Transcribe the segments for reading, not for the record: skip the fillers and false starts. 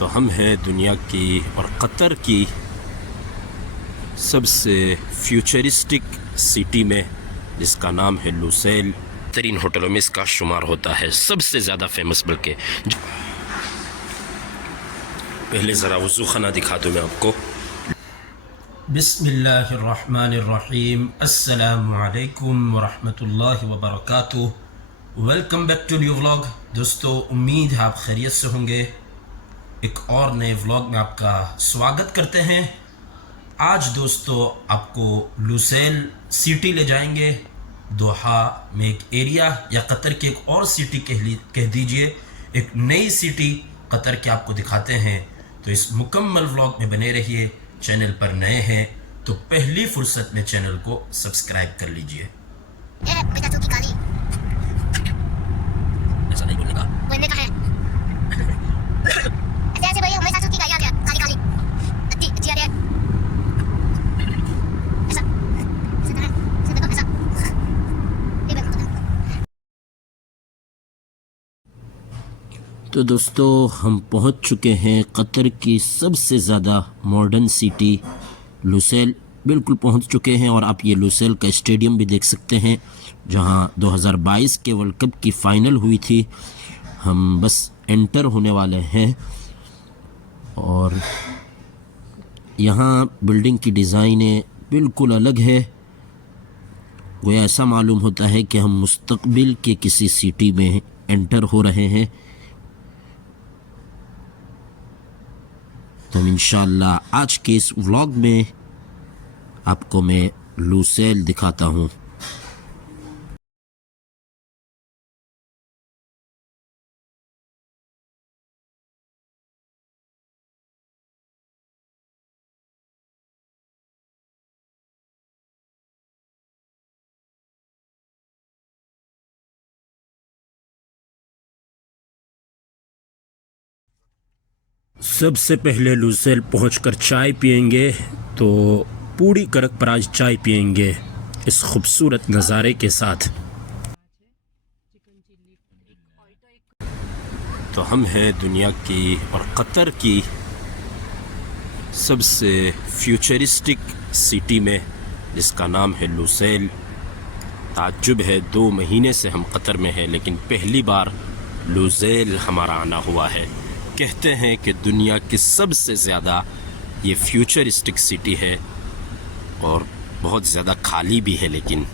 तो हम हैं दुनिया की और कतर की सबसे फ्यूचरिस्टिक सिटी में, जिसका नाम है लुसेल। तरीन होटलों में इसका शुमार होता है, सबसे ज़्यादा फेमस। बल्कि पहले ज़रा वज़ू खाना दिखा दूँ मैं आपको। बिस्मिल्लाहिर्रहमानिर्रहीम, अस्सलामु अलैकुम वरहमतुल्लाहि वबरकातुह। Welcome back to new vlog. दोस्तों, उम्मीद है आप खैरियत से होंगे। एक और नए व्लॉग में आपका स्वागत करते हैं। आज दोस्तों आपको लुसेल सिटी ले जाएंगे। दोहा में एक एरिया या कतर की एक और सिटी कह दीजिए, एक नई सिटी कतर की आपको दिखाते हैं। तो इस मुकम्मल व्लॉग में बने रहिए। चैनल पर नए हैं तो पहली फुर्सत में चैनल को सब्सक्राइब कर लीजिए। ऐसा नहीं बोलने का है। ऐसे भैया हमारे सासू की गाड़ी आ गया, काली काली अच्छी आ गया। ऐसा ऐसा तो दोस्तों, हम पहुंच चुके हैं कतर की सबसे ज़्यादा मॉडर्न सिटी लुसेल। बिल्कुल पहुंच चुके हैं और आप ये लुसेल का स्टेडियम भी देख सकते हैं, जहां 2022 के वर्ल्ड कप की फ़ाइनल हुई थी। हम बस एंटर होने वाले हैं और यहाँ बिल्डिंग की डिज़ाइनें बिल्कुल अलग है। वो ऐसा मालूम होता है कि हम मुस्तकबिल के किसी सिटी में एंटर हो रहे हैं। तो इंशाअल्लाह आज के इस व्लॉग में आपको मैं लुसेल दिखाता हूँ। सबसे पहले लुसेल पहुंचकर चाय पियेंगे, तो पूरी करक पर आज चाय पियेंगे इस खूबसूरत नज़ारे के साथ। तो हम हैं दुनिया की और कतर की सबसे फ्यूचरिस्टिक सिटी में, जिसका नाम है लुसेल। ताज्जुब है, 2 महीने से हम कतर में हैं, लेकिन पहली बार लुसेल हमारा आना हुआ है। कहते हैं कि दुनिया की सबसे ज़्यादा ये फ्यूचरिस्टिक सिटी है और बहुत ज़्यादा खाली भी है। लेकिन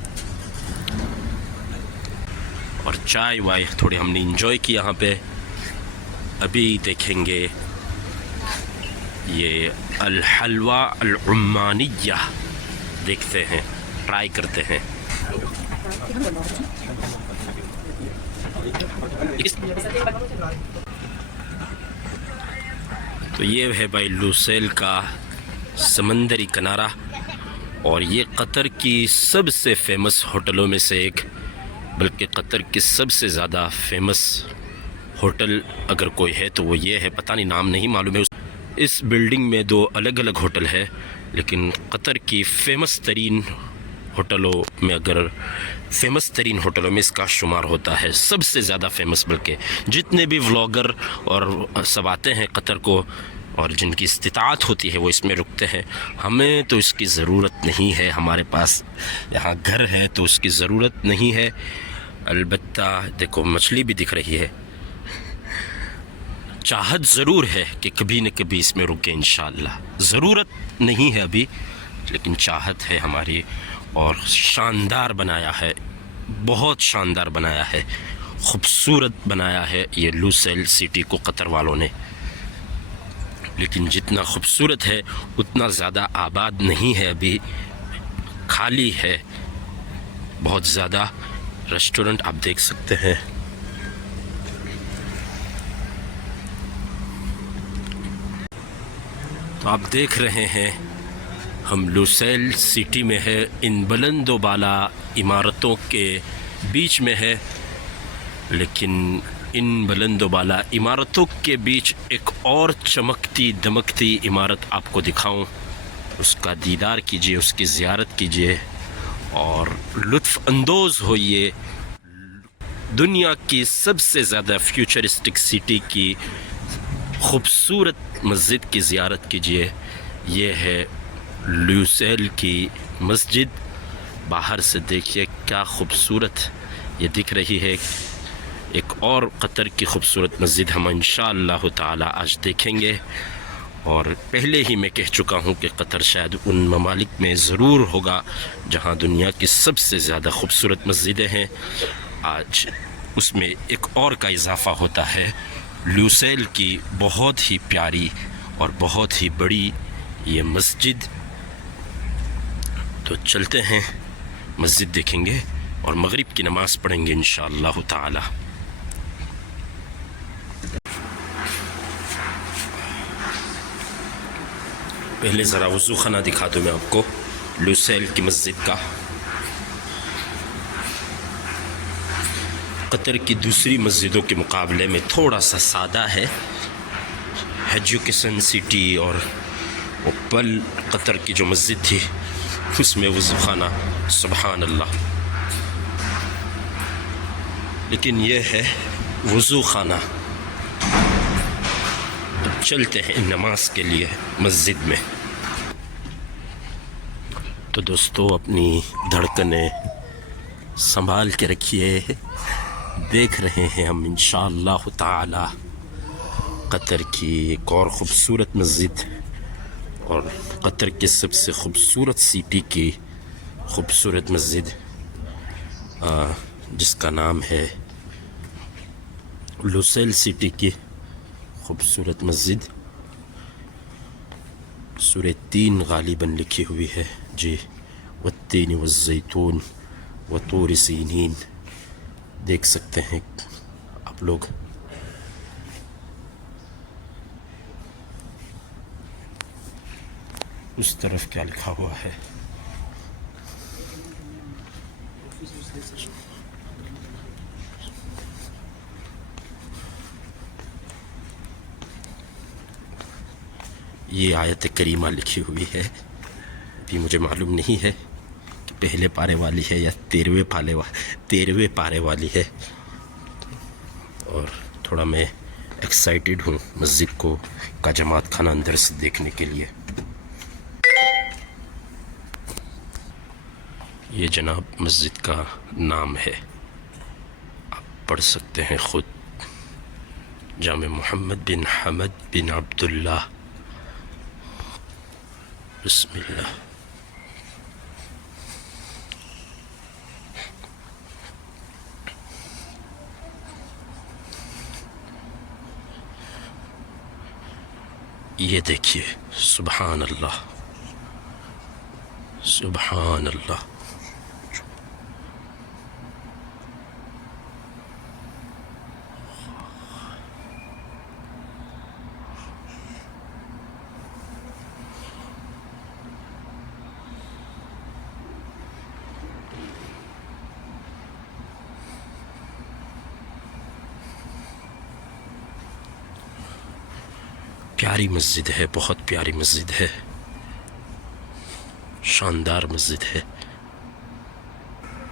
और चाय वाय थोड़ी हमने इंजॉय की यहाँ पे। अभी देखेंगे ये अल हलवा अल उम्मानिया, देखते हैं, ट्राई करते हैं। तो ये है भाई लुसेल का समंदरी किनारा, और ये कतर की सबसे फेमस होटलों में से एक, बल्कि कतर की सबसे ज़्यादा फेमस होटल अगर कोई है तो वो ये है। पता नहीं, नाम नहीं मालूम है। इस बिल्डिंग में 2 अलग अलग होटल है, लेकिन कतर की फेमस तरीन होटलों में, अगर फेमस तरीन होटलों में इसका शुमार होता है, सबसे ज़्यादा फेमस। बल्कि जितने भी व्लॉगर और सब आते हैं कतर को और जिनकी इस्तिताअत होती है वो इसमें रुकते हैं। हमें तो इसकी ज़रूरत नहीं है, हमारे पास यहाँ घर है तो उसकी ज़रूरत नहीं है। अलबत्ता देखो, मछली भी दिख रही है। चाहत ज़रूर है कि कभी न कभी इसमें रुके इंशाअल्लाह। ज़रूरत नहीं है अभी, लेकिन चाहत है हमारी। और शानदार बनाया है, बहुत शानदार बनाया है, खूबसूरत बनाया है ये लुसेल सिटी को कतर वालों ने। लेकिन जितना खूबसूरत है उतना ज़्यादा आबाद नहीं है, अभी खाली है बहुत ज़्यादा। रेस्टोरेंट आप देख सकते हैं। तो आप देख रहे हैं हम लुसेल सिटी में है, इन बुलंदो बाला इमारतों के बीच में है। लेकिन इन बुलंदो बाला इमारतों के बीच एक और चमकती दमकती इमारत आपको दिखाऊं, उसका दीदार कीजिए, उसकी ज़ियारत कीजिए और लुत्फ़ अंदोज़ होइए दुनिया की सबसे ज़्यादा फ्यूचरिस्टिक सिटी की खूबसूरत मस्जिद की ज़ियारत कीजिए। ये है लुसेल की मस्जिद। बाहर से देखिए क्या खूबसूरत ये दिख रही है। एक और कतर की खूबसूरत मस्जिद हम इंशाअल्लाह ताला आज देखेंगे। और पहले ही मैं कह चुका हूँ कि कतर शायद उन ममालिक में ज़रूर होगा जहाँ दुनिया की सबसे ज़्यादा खूबसूरत मस्जिदें हैं। आज उसमें एक और का इजाफ़ा होता है। लुसेल की बहुत ही प्यारी और बहुत ही बड़ी ये मस्जिद। तो चलते हैं, मस्जिद देखेंगे और मगरिब की नमाज़ पढ़ेंगे इंशाअल्लाह ताला। पहले ज़रा वज़ू खाना दिखा दूँ मैं आपको लुसेल की मस्जिद का। कतर की दूसरी मस्जिदों के मुकाबले में थोड़ा सा सादा है। एजुकेशन सिटी और वो पल कतर की जो मस्जिद थी उसमें वज़ू खाना सुबहान अल्लाह, लेकिन ये है वज़ू खाना। अब चलते हैं नमाज के लिए मस्जिद में। तो दोस्तों अपनी धड़कनें संभाल के रखिए। देख रहे हैं हम इंशाअल्लाह ताला कतर की एक और ख़ूबसूरत मस्जिद और कतर के सबसे ख़ूबसूरत सिटी की ख़ूबसूरत मस्जिद जिसका नाम है लुसेल सिटी की ख़ूबसूरत मस्जिद। सूरह 3 गालिबन लिखी हुई है जी, वत्तीन वज़्ज़ैतून व तूर सीनीन। देख सकते हैं आप लोग। उस तरफ क्या लिखा हुआ है? ये आयत करीमा लिखी हुई है। अभी मुझे मालूम नहीं है कि पहले पारे वाली है या 13वें पारे वाली है। और थोड़ा मैं एक्साइटेड हूँ मस्जिद को का जमात खाना अंदर से देखने के लिए। ये जनाब मस्जिद का नाम है, आप पढ़ सकते हैं ख़ुद। जामे मोहम्मद बिन हमद बिन अब्दुल्लाह। बिस्मिल्लाह। ये देखिए सुबहान अल्लाह, सुबहान अल्लाह। प्यारी मस्जिद है, बहुत प्यारी मस्जिद है, शानदार मस्जिद है।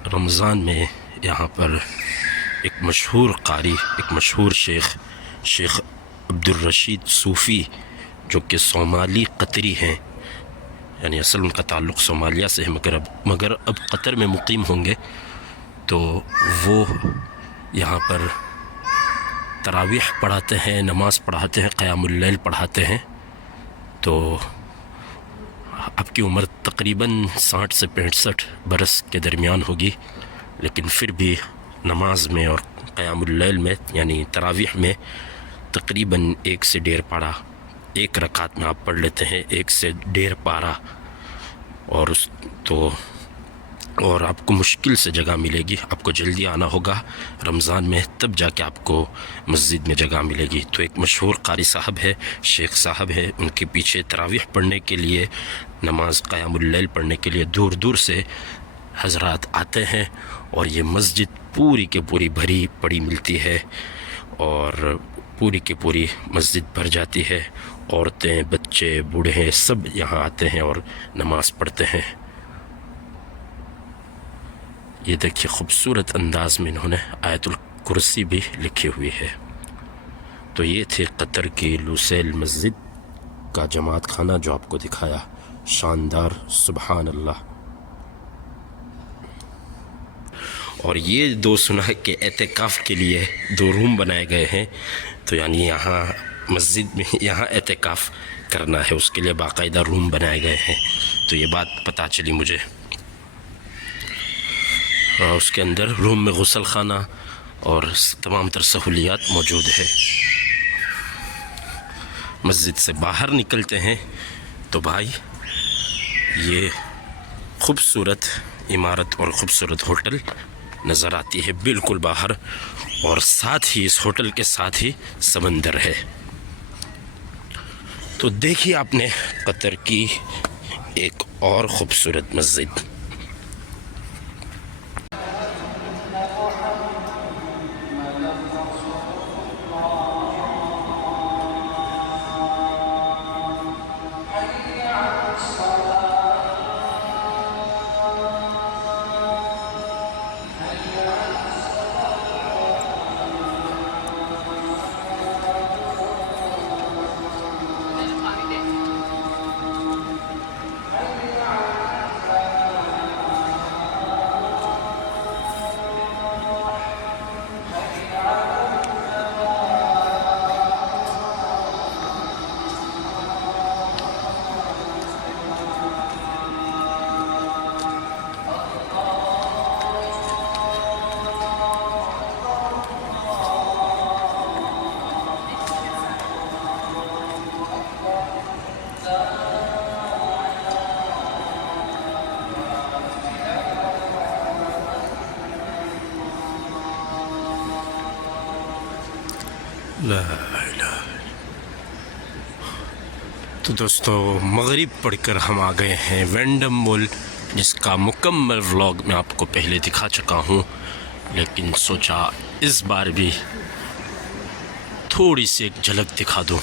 रमज़ान में यहाँ पर एक मशहूर कारी, एक मशहूर शेख अब्दुल रशीद सूफ़ी, जो कि सोमाली कतरी हैं, यानी असल उनका ताल्लुक़ सोमालिया से है, मगर अब कतर में मुकीम होंगे। तो वो यहाँ पर तरावीह पढ़ाते हैं, नमाज़ पढ़ाते हैं, क़यामुल लैल पढ़ाते हैं। तो आपकी उम्र तकरीबन 60 से 65 बरस के दरमियान होगी, लेकिन फिर भी नमाज में और क़यामुल लैल में यानी तरावीह में तकरीबन 1 से 1.5 पारा एक रकात में आप पढ़ लेते हैं, 1 से 1.5 पारा। और आपको मुश्किल से जगह मिलेगी। आपको जल्दी आना होगा रमज़ान में, तब जाके आपको मस्जिद में जगह मिलेगी। तो एक मशहूर कारी साहब है, शेख साहब है, उनके पीछे तरावीह पढ़ने के लिए, नमाज क़यामुल लैल पढ़ने के लिए दूर दूर से हज़रात आते हैं। और ये मस्जिद पूरी के पूरी भरी पड़ी मिलती है और पूरी की पूरी मस्जिद भर जाती है। औरतें, बच्चे, बूढ़े सब यहाँ आते हैं और नमाज़ पढ़ते हैं। ये देखिए खूबसूरत अंदाज में इन्होंने आयतुल कुर्सी भी लिखी हुई है। तो ये थे कतर की लुसेल मस्जिद का जमात खाना जो आपको दिखाया, शानदार, सुबहान अल्लाह। और ये दो सुना के एहतिकाफ़ के लिए 2 रूम बनाए गए हैं, तो यानी यहाँ मस्जिद में यहाँ एहतिकाफ़ करना है उसके लिए बाकायदा रूम बनाए गए हैं। तो ये बात पता चली मुझे। और उसके अंदर रूम में गुसल खाना और तमाम तर सहूलियात मौजूद है। मस्जिद से बाहर निकलते हैं तो भाई ये खूबसूरत इमारत और ख़ूबसूरत होटल नज़र आती है बिल्कुल बाहर, और साथ ही इस होटल के साथ ही समंदर है। तो देखिए आपने कतर की एक और ख़ूबसूरत मस्जिद। ला इलाहा। तो दोस्तों मगरिब पढ़कर हम आ गए हैं वेंडम मॉल, जिसका मुकम्मल व्लॉग मैं आपको पहले दिखा चुका हूँ, लेकिन सोचा इस बार भी थोड़ी सी एक झलक दिखा दूँ।